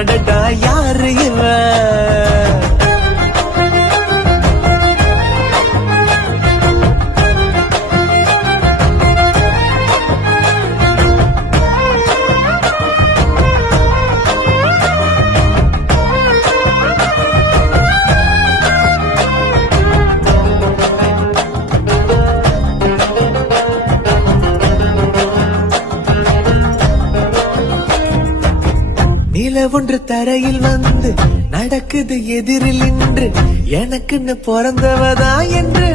அடடா யாரு இவன்? நில ஒன்று தரையில் வந்து நடக்குது எதிரில் நின்று எனக்குன்னு பிறந்தவதா என்று